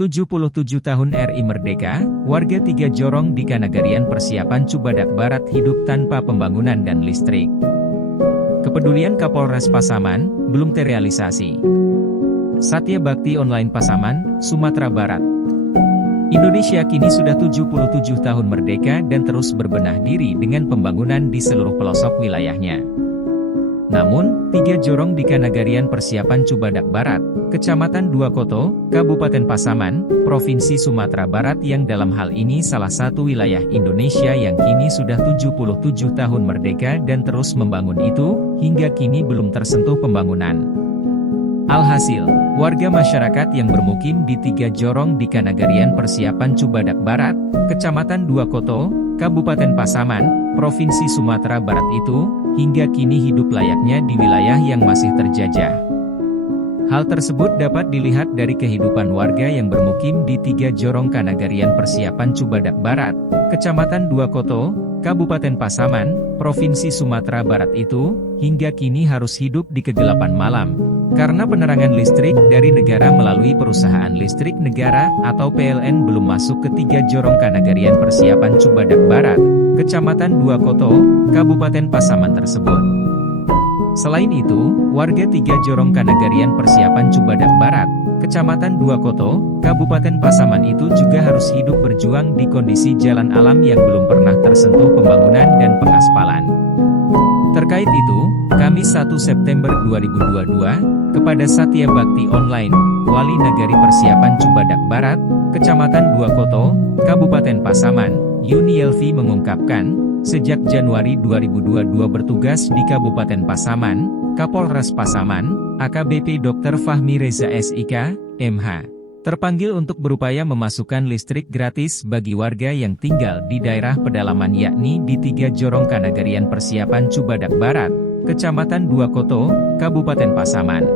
77 tahun RI Merdeka, warga Tiga Jorong di Kanagarian persiapan Cubadak Barat hidup tanpa pembangunan dan listrik. Kepedulian Kapolres Pasaman, belum terrealisasi. Satya Bakti Online Pasaman, Sumatera Barat. Indonesia kini sudah 77 tahun merdeka dan terus berbenah diri dengan pembangunan di seluruh pelosok wilayahnya. Namun, Tiga Jorong di Kanagarian persiapan Cubadak Barat, Kecamatan Dua Koto, Kabupaten Pasaman, Provinsi Sumatera Barat yang dalam hal ini salah satu wilayah Indonesia yang kini sudah 77 tahun merdeka dan terus membangun itu, hingga kini belum tersentuh pembangunan. Alhasil, warga masyarakat yang bermukim di Tiga Jorong di Kanagarian persiapan Cubadak Barat, Kecamatan Dua Koto, Kabupaten Pasaman, Provinsi Sumatera Barat itu, hingga kini hidup layaknya di wilayah yang masih terjajah. Hal tersebut dapat dilihat dari kehidupan warga yang bermukim di Tiga Jorong Kanagarian persiapan Cubadak Barat, Kecamatan Dua Koto, Kabupaten Pasaman, Provinsi Sumatera Barat itu, hingga kini harus hidup di kegelapan malam, karena penerangan listrik dari negara melalui perusahaan listrik negara atau PLN belum masuk ke Tiga Jorong Kanagarian persiapan Cubadak Barat, Kecamatan Dua Koto, Kabupaten Pasaman tersebut. Selain itu, warga Tiga Jorong Kanagarian persiapan Cubadak Barat, Kecamatan Dua Koto, Kabupaten Pasaman itu juga harus hidup berjuang di kondisi jalan alam yang belum pernah tersentuh pembangunan dan pengaspalan. Terkait itu, Kamis 1 September 2022, kepada Satya Bakti Online, Wali Nagari Persiapan Cubadak Barat, Kecamatan Dua Koto, Kabupaten Pasaman, Yuni Elvi mengungkapkan, sejak Januari 2022 bertugas di Kabupaten Pasaman, Kapolres Pasaman, AKBP Dr. Fahmi Reza SIK, MH, terpanggil untuk berupaya memasukkan listrik gratis bagi warga yang tinggal di daerah pedalaman yakni di Tiga Jorong Kanagarian persiapan Cubadak Barat, Kecamatan Dua Koto, Kabupaten Pasaman.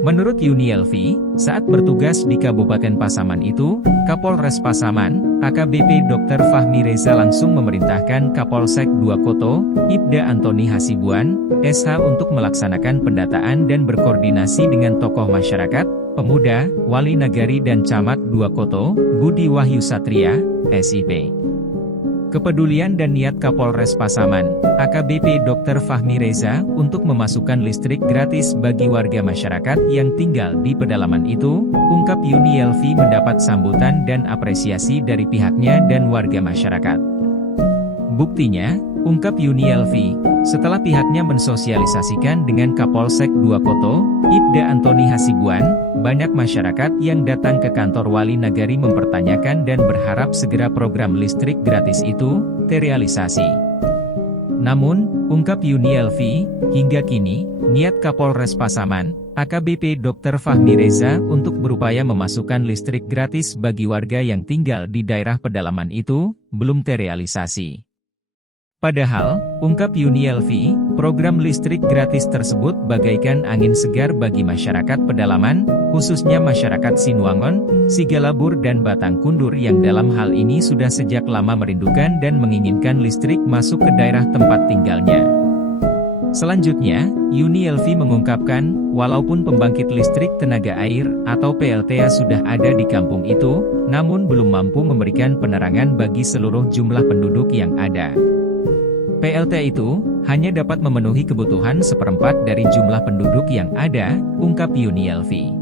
Menurut Yuni Elvi, saat bertugas di Kabupaten Pasaman itu, Kapolres Pasaman, AKBP Dr. Fahmi Reza langsung memerintahkan Kapolsek Dua Koto, Ibda Antoni Hasibuan, SH untuk melaksanakan pendataan dan berkoordinasi dengan tokoh masyarakat, pemuda, wali nagari dan camat Dua Koto, Budi Wahyu Satria, SIP. Kepedulian dan niat Kapolres Pasaman, AKBP Dr. Fahmi Reza, untuk memasukkan listrik gratis bagi warga masyarakat yang tinggal di pedalaman itu, ungkap Yuni Elvi mendapat sambutan dan apresiasi dari pihaknya dan warga masyarakat. Buktinya, ungkap Yuni Elvi, setelah pihaknya mensosialisasikan dengan Kapolsek Dua Koto, Ibda Antoni Hasibuan, banyak masyarakat yang datang ke kantor Wali Nagari mempertanyakan dan berharap segera program listrik gratis itu terrealisasi. Namun, ungkap Yuni Elvi, hingga kini, niat Kapolres Pasaman, AKBP Dr. Fahmi Reza untuk berupaya memasukkan listrik gratis bagi warga yang tinggal di daerah pedalaman itu, belum terrealisasi. Padahal, ungkap Yuni Elvi, program listrik gratis tersebut bagaikan angin segar bagi masyarakat pedalaman, khususnya masyarakat Sinuangon, Sigalabur dan Batang Kundur yang dalam hal ini sudah sejak lama merindukan dan menginginkan listrik masuk ke daerah tempat tinggalnya. Selanjutnya, Yuni Elvi mengungkapkan, walaupun pembangkit listrik tenaga air atau PLTA sudah ada di kampung itu, namun belum mampu memberikan penerangan bagi seluruh jumlah penduduk yang ada. PLT itu hanya dapat memenuhi kebutuhan seperempat dari jumlah penduduk yang ada, ungkap Yuni Elvi.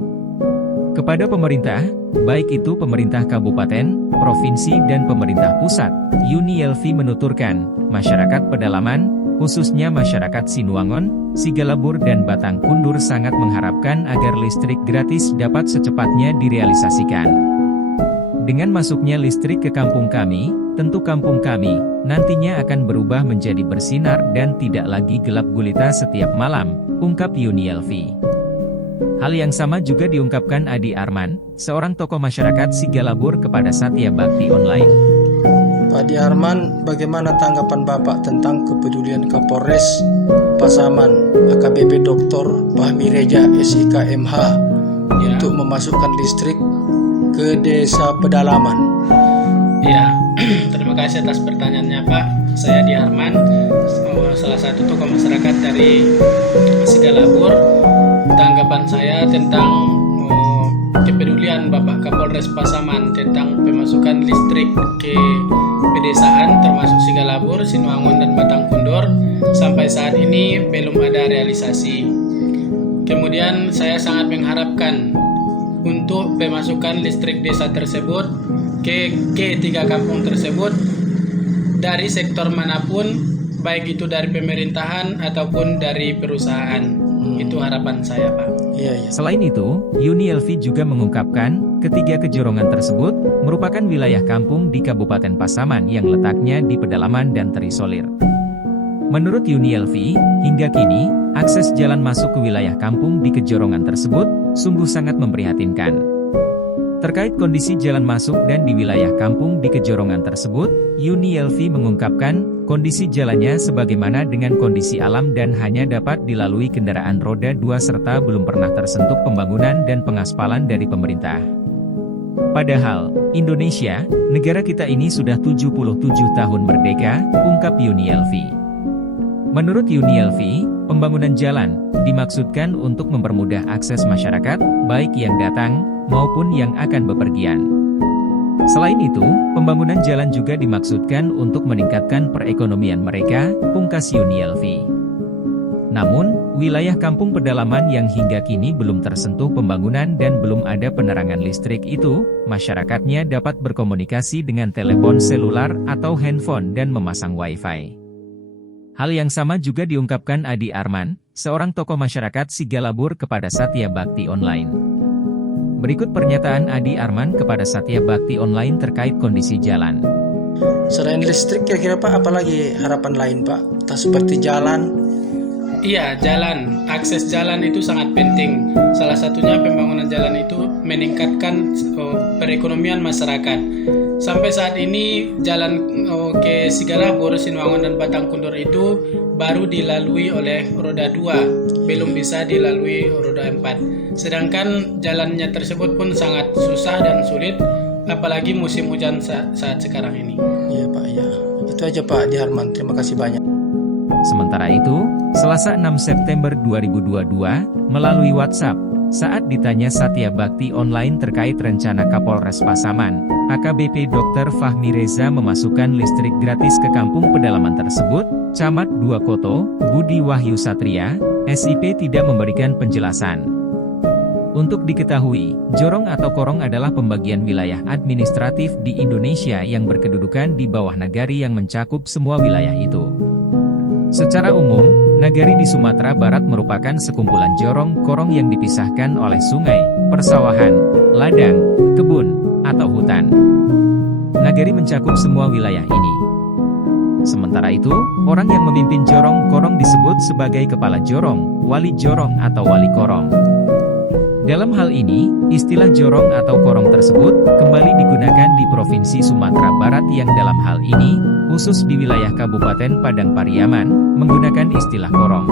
Kepada pemerintah, baik itu pemerintah kabupaten, provinsi dan pemerintah pusat, Yuni Elvi menuturkan, masyarakat pedalaman, khususnya masyarakat Sinuangon, Sigalabur dan Batang Kundur sangat mengharapkan agar listrik gratis dapat secepatnya direalisasikan. Dengan masuknya listrik ke kampung kami, tentu kampung kami nantinya akan berubah menjadi bersinar dan tidak lagi gelap gulita setiap malam, ungkap Yuni Elvi. Hal yang sama juga diungkapkan Adi Arman, seorang tokoh masyarakat Sigalabur kepada Satya Bakti Online. Adi Arman, bagaimana tanggapan Bapak tentang kepedulian Kapolres Pasaman, AKBP Dr. Fahmi Reza SIK MH, untuk memasukkan listrik ke desa pedalaman? Ya, terima kasih atas pertanyaannya Pak. Saya Adi Arman, salah satu tokoh masyarakat dari Sigalabur. Tanggapan saya tentang kepedulian kepedulian Bapak Kapolres Pasaman tentang pemasukan listrik ke pedesaan termasuk Sigalabur, Sinuangon, dan Batang Kundur sampai saat ini belum ada realisasi. Kemudian saya sangat mengharapkan untuk pemasukan listrik desa tersebut ke tiga kampung tersebut dari sektor manapun, baik itu dari pemerintahan ataupun dari perusahaan. Itu harapan saya, Pak. Iya. Selain itu, Yuni Elvi juga mengungkapkan, ketiga kejorongan tersebut merupakan wilayah kampung di Kabupaten Pasaman yang letaknya di pedalaman dan terisolir. Menurut Yuni Elvi, hingga kini, akses jalan masuk ke wilayah kampung di kejorongan tersebut sungguh sangat memprihatinkan. Terkait kondisi jalan masuk dan di wilayah kampung di kejorongan tersebut, Yuni Elvi mengungkapkan, kondisi jalannya sebagaimana dengan kondisi alam dan hanya dapat dilalui kendaraan roda 2 serta belum pernah tersentuh pembangunan dan pengaspalan dari pemerintah. Padahal, Indonesia, negara kita ini sudah 77 tahun merdeka, ungkap Yuni Elvi. Menurut Yuni Elvi, pembangunan jalan dimaksudkan untuk mempermudah akses masyarakat, baik yang datang maupun yang akan bepergian. Selain itu, pembangunan jalan juga dimaksudkan untuk meningkatkan perekonomian mereka, pungkas Yuni Elvi. Namun, wilayah kampung pedalaman yang hingga kini belum tersentuh pembangunan dan belum ada penerangan listrik itu, masyarakatnya dapat berkomunikasi dengan telepon seluler atau handphone dan memasang wifi. Hal yang sama juga diungkapkan Adi Arman, seorang tokoh masyarakat Sigalabur kepada Satya Bakti Online. Berikut pernyataan Adi Arman kepada Satya Bakti Online terkait kondisi jalan. Selain listrik, kira-kira Pak, apalagi harapan lain Pak? Tak seperti jalan. Iya, jalan. Akses jalan itu sangat penting. Salah satunya pembangunan jalan itu meningkatkan perekonomian masyarakat. Sampai saat ini jalan ke Sigalabur, Sinuangon, dan Batang Kundur itu baru dilalui oleh roda 2, belum bisa dilalui roda 4. Sedangkan jalannya tersebut pun sangat susah dan sulit, apalagi musim hujan saat sekarang ini. Iya Pak, ya. Itu aja Pak Adi Arman, terima kasih banyak. Sementara itu, Selasa 6 September 2022, melalui WhatsApp, saat ditanya Satya Bakti Online terkait rencana Kapolres Pasaman, AKBP Dr. Fahmi Reza memasukkan listrik gratis ke kampung pedalaman tersebut, Camat 2 Koto, Budi Wahyu Satria, SIP tidak memberikan penjelasan. Untuk diketahui, jorong atau korong adalah pembagian wilayah administratif di Indonesia yang berkedudukan di bawah nagari yang mencakup semua wilayah itu. Secara umum, nagari di Sumatera Barat merupakan sekumpulan jorong-korong yang dipisahkan oleh sungai, persawahan, ladang, kebun, atau hutan. Nagari mencakup semua wilayah ini. Sementara itu, orang yang memimpin jorong-korong disebut sebagai kepala jorong, wali jorong atau wali korong. Dalam hal ini, istilah jorong atau korong tersebut kembali digunakan di Provinsi Sumatera Barat yang dalam hal ini, khusus di wilayah Kabupaten Padang Pariaman, menggunakan istilah korong.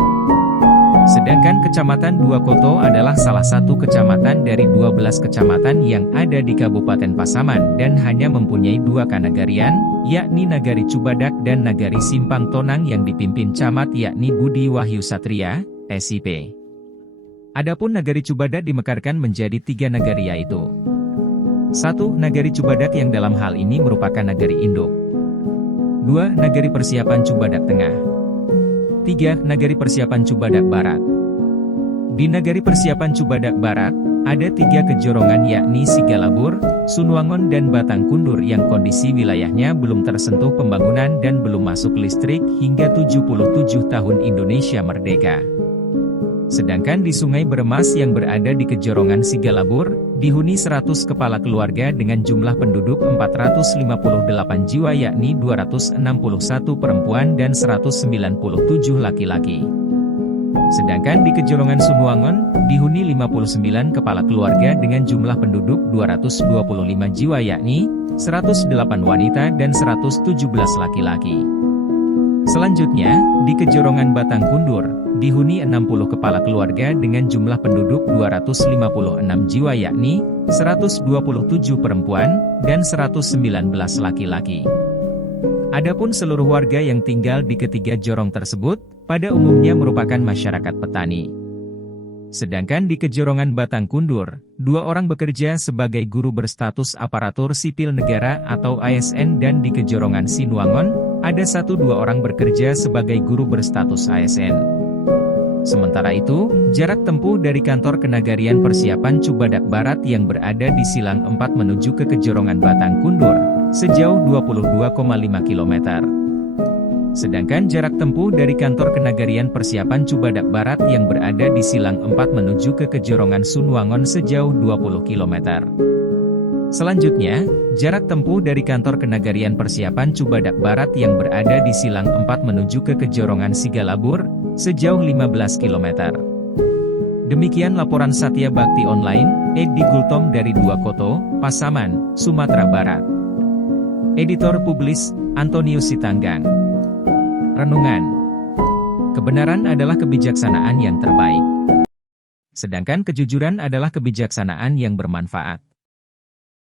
Sedangkan Kecamatan 2 Koto adalah salah satu kecamatan dari 12 kecamatan yang ada di Kabupaten Pasaman dan hanya mempunyai 2 kanagarian, yakni Nagari Cubadak dan Nagari Simpang Tonang yang dipimpin camat yakni Budi Wahyu Satria, SIP. Adapun Nagari Cubadak dimekarkan menjadi 3 nagari yaitu 1. Nagari Cubadak yang dalam hal ini merupakan nagari induk. 2. Nagari Persiapan Cubadak Tengah. 3. Nagari Persiapan Cubadak Barat. Di Nagari Persiapan Cubadak Barat, ada 3 kejorongan yakni Sigalabur, Sinuangon dan Batang Kundur yang kondisi wilayahnya belum tersentuh pembangunan dan belum masuk listrik hingga 77 tahun Indonesia merdeka. Sedangkan di Sungai Beremas yang berada di kejorongan Sigalabur, dihuni 100 kepala keluarga dengan jumlah penduduk 458 jiwa yakni 261 perempuan dan 197 laki-laki. Sedangkan di kejorongan Sinuangon, dihuni 59 kepala keluarga dengan jumlah penduduk 225 jiwa yakni 108 wanita dan 117 laki-laki. Selanjutnya, di kejorongan Batang Kundur, dihuni 60 kepala keluarga dengan jumlah penduduk 256 jiwa yakni 127 perempuan dan 119 laki-laki. Adapun seluruh warga yang tinggal di ketiga jorong tersebut, pada umumnya merupakan masyarakat petani. Sedangkan di Kejorongan Batang Kundur, 2 orang bekerja sebagai guru berstatus aparatur sipil negara atau ASN dan di Kejorongan Sinuangon, ada 1-2 orang bekerja sebagai guru berstatus ASN. Sementara itu, jarak tempuh dari kantor Kenagarian Persiapan Cubadak Barat yang berada di Silang 4 menuju ke Kejorongan Batang Kundur, sejauh 22,5 km. Sedangkan jarak tempuh dari kantor Kenagarian Persiapan Cubadak Barat yang berada di Silang 4 menuju ke Kejorongan Sinuangon sejauh 20 km. Selanjutnya, jarak tempuh dari kantor Kenagarian Persiapan Cubadak Barat yang berada di Silang 4 menuju ke Kejorongan Sigalabur, sejauh 15 km. Demikian laporan Satya Bakti Online, Edi Gultom dari Duakoto, Pasaman, Sumatera Barat. Editor Publis, Antonius Sitanggang. Renungan. Kebenaran adalah kebijaksanaan yang terbaik. Sedangkan kejujuran adalah kebijaksanaan yang bermanfaat.